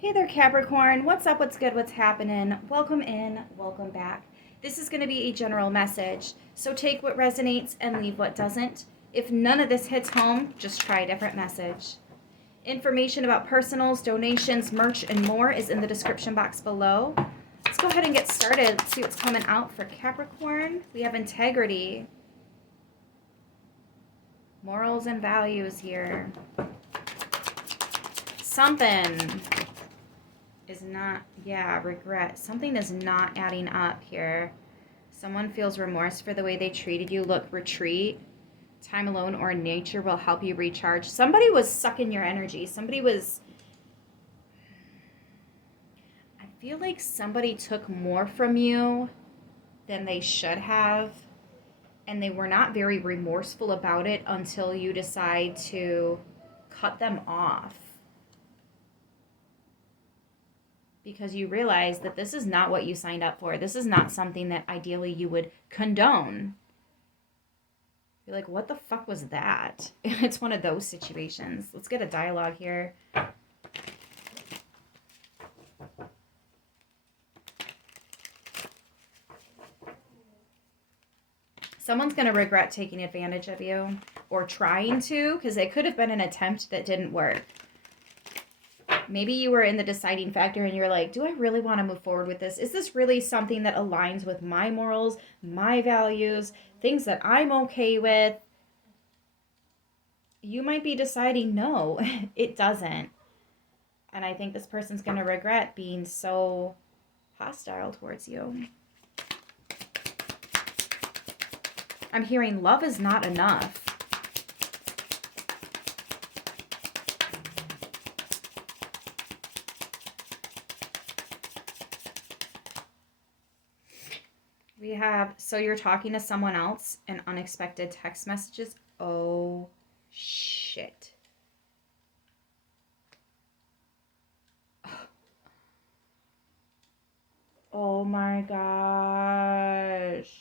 Hey there, Capricorn. What's up? What's good? What's happening? Welcome in. Welcome back. This is going to be a general message, so take what resonates and leave what doesn't. If none of this hits home, just try a different message. Information about personals, donations, merch, and more is in the description box below. Let's go ahead and get started. Let's see what's coming out for Capricorn. We have integrity, morals, and values here. Something is not, regret. Something is not adding up here. Someone feels remorse for the way they treated you. Look, retreat. Time alone or in nature will help you recharge. Somebody was sucking your energy. I feel like somebody took more from you than they should have. And they were not very remorseful about it until you decide to cut them off. Because you realize that this is not what you signed up for. This is not something that ideally you would condone. You're like, what the fuck was that? It's one of those situations. Let's get a dialogue here. Someone's going to regret taking advantage of you or trying to, because it could have been an attempt that didn't work. Maybe you were in the deciding factor and you're like, do I really want to move forward with this? Is this really something that aligns with my morals, my values, things that I'm okay with? You might be deciding, no, it doesn't. And I think this person's going to regret being so hostile towards you. I'm hearing love is not enough. We have, so you're talking to someone else and unexpected text messages. Oh, shit. Oh my gosh.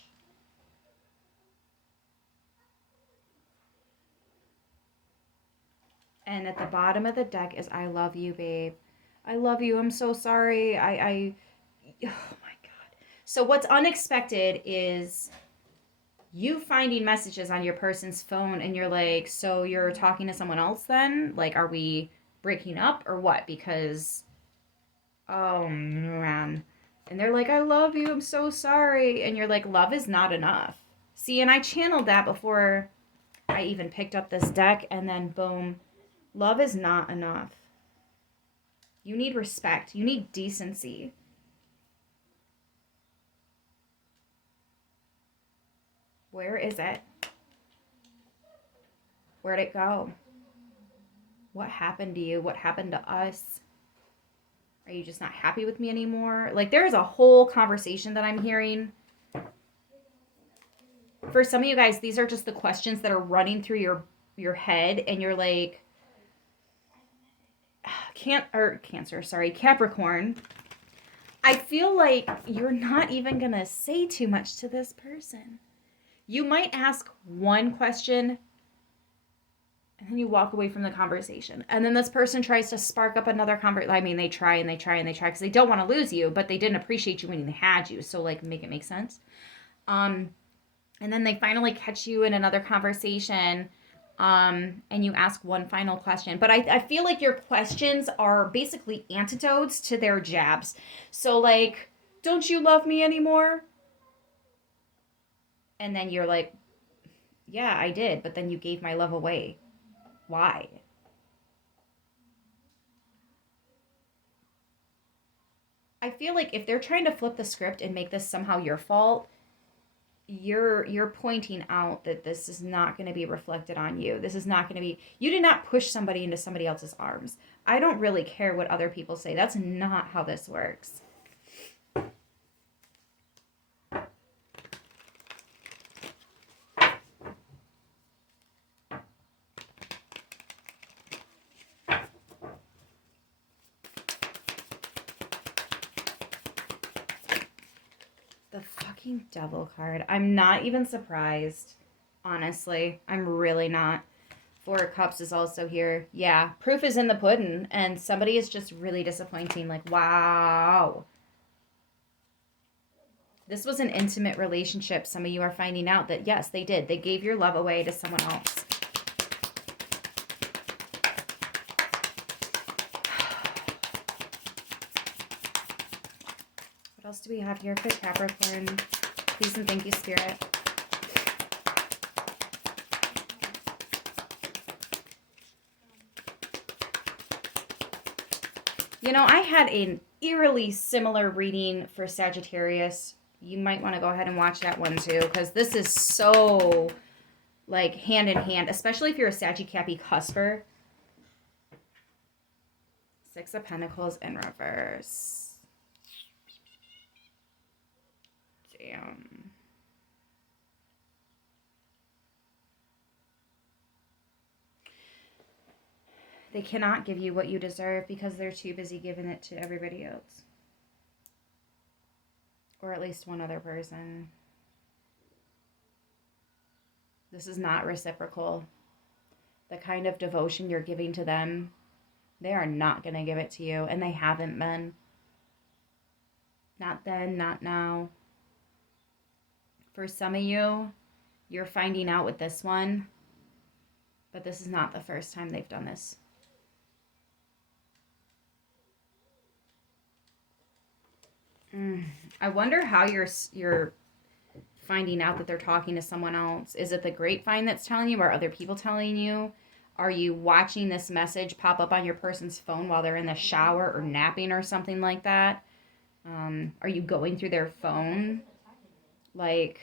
And at the bottom of the deck is I love you, babe. I love you. I'm so sorry. Oh my God. So what's unexpected is you finding messages on your person's phone and you're like, so you're talking to someone else then? Like, are we breaking up or what? Because, oh man. And they're like, I love you. I'm so sorry. And you're like, love is not enough. See, and I channeled that before I even picked up this deck, and then boom, love is not enough. You need respect. You need decency. Where is it? Where'd it go? What happened to you? What happened to us? Are you just not happy with me anymore? Like, there's a whole conversation that I'm hearing. For some of you guys, these are just the questions that are running through your head, and you're like, Capricorn. I feel like you're not even gonna say too much to this person. You might ask one question and then you walk away from the conversation. And then this person tries to spark up another conversation. I mean, they try and they try and they try because they don't want to lose you, but they didn't appreciate you when they had you. So, like, make it make sense. And then they finally catch you in another conversation, and you ask one final question. But I feel like your questions are basically antidotes to their jabs. So, like, don't you love me anymore? And then you're like, yeah, I did, but then you gave my love away. Why? I feel like if they're trying to flip the script and make this somehow your fault, you're pointing out that this is not going to be reflected on you. This is not going to be, you did not push somebody into somebody else's arms. I don't really care what other people say. That's not how this works. The fucking devil card. I'm not even surprised. Honestly, I'm really not. Four of Cups is also here. Yeah, proof is in the pudding, and somebody is just really disappointing. Like, wow. This was an intimate relationship. Some of you are finding out that, yes, they did. They gave your love away to someone else. What else do we have here for Capricorn? Please and thank you, Spirit. You know, I had an eerily similar reading for Sagittarius. You might want to go ahead and watch that one too, because this is so like hand in hand, especially if you're a Saggy-Cappy cusper. Six of Pentacles in reverse. Damn. They cannot give you what you deserve because they're too busy giving it to everybody else. Or at least one other person. This is not reciprocal. The kind of devotion you're giving to them, they are not going to give it to you. And they haven't been. Not then, not now. For some of you, you're finding out with this one. But this is not the first time they've done this. I wonder how you're finding out that they're talking to someone else. Is it the grapevine that's telling you, or other people telling you? Are you watching this message pop up on your person's phone while they're in the shower or napping or something like that? Are you going through their phone? Like,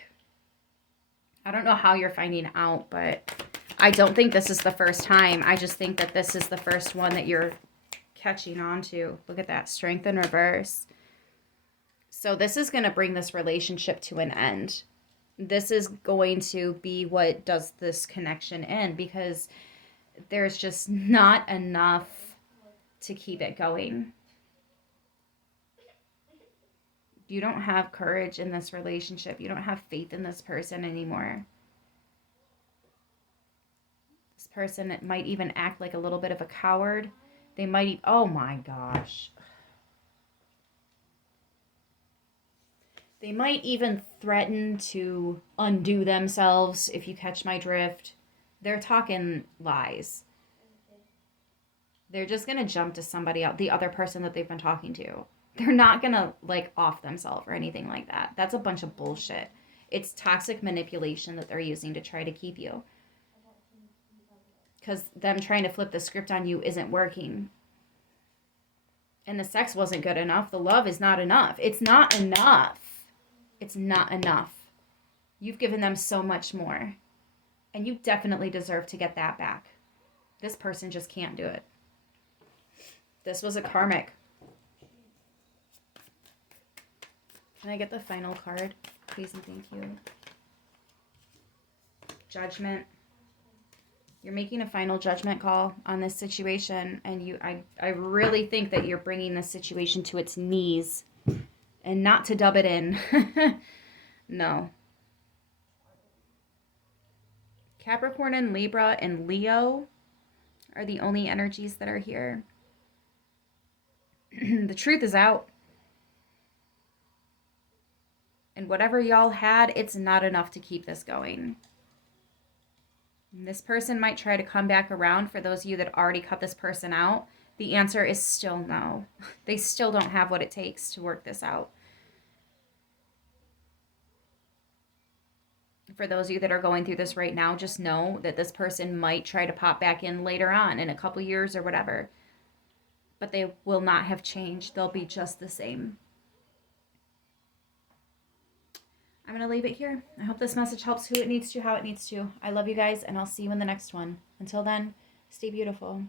I don't know how you're finding out, but I don't think this is the first time. I just think that this is the first one that you're catching on to. Look at that, Strength in reverse. So this is going to bring this relationship to an end. This is going to be what does this connection end, because there's just not enough to keep it going. You don't have courage in this relationship. You don't have faith in this person anymore. This person might even act like a little bit of a coward. They might, oh my gosh. They might even threaten to undo themselves, if you catch my drift. They're talking lies. They're just going to jump to somebody else, the other person that they've been talking to. They're not going to, like, off themselves or anything like that. That's a bunch of bullshit. It's toxic manipulation that they're using to try to keep you. Because them trying to flip the script on you isn't working. And the sex wasn't good enough. The love is not enough. It's not enough. It's not enough. You've given them so much more. And you definitely deserve to get that back. This person just can't do it. This was a karmic. Can I get the final card? Please and thank you. Judgment. You're making a final judgment call on this situation. And I really think that you're bringing this situation to its knees. And not to dub it in. No. Capricorn and Libra and Leo are the only energies that are here. The truth is out. And whatever y'all had, it's not enough to keep this going. And this person might try to come back around. For those of you that already cut this person out, the answer is still no. They still don't have what it takes to work this out. For those of you that are going through this right now, just know that this person might try to pop back in later on in a couple years or whatever. But they will not have changed. They'll be just the same. I'm going to leave it here. I hope this message helps who it needs to, how it needs to. I love you guys, and I'll see you in the next one. Until then, stay beautiful.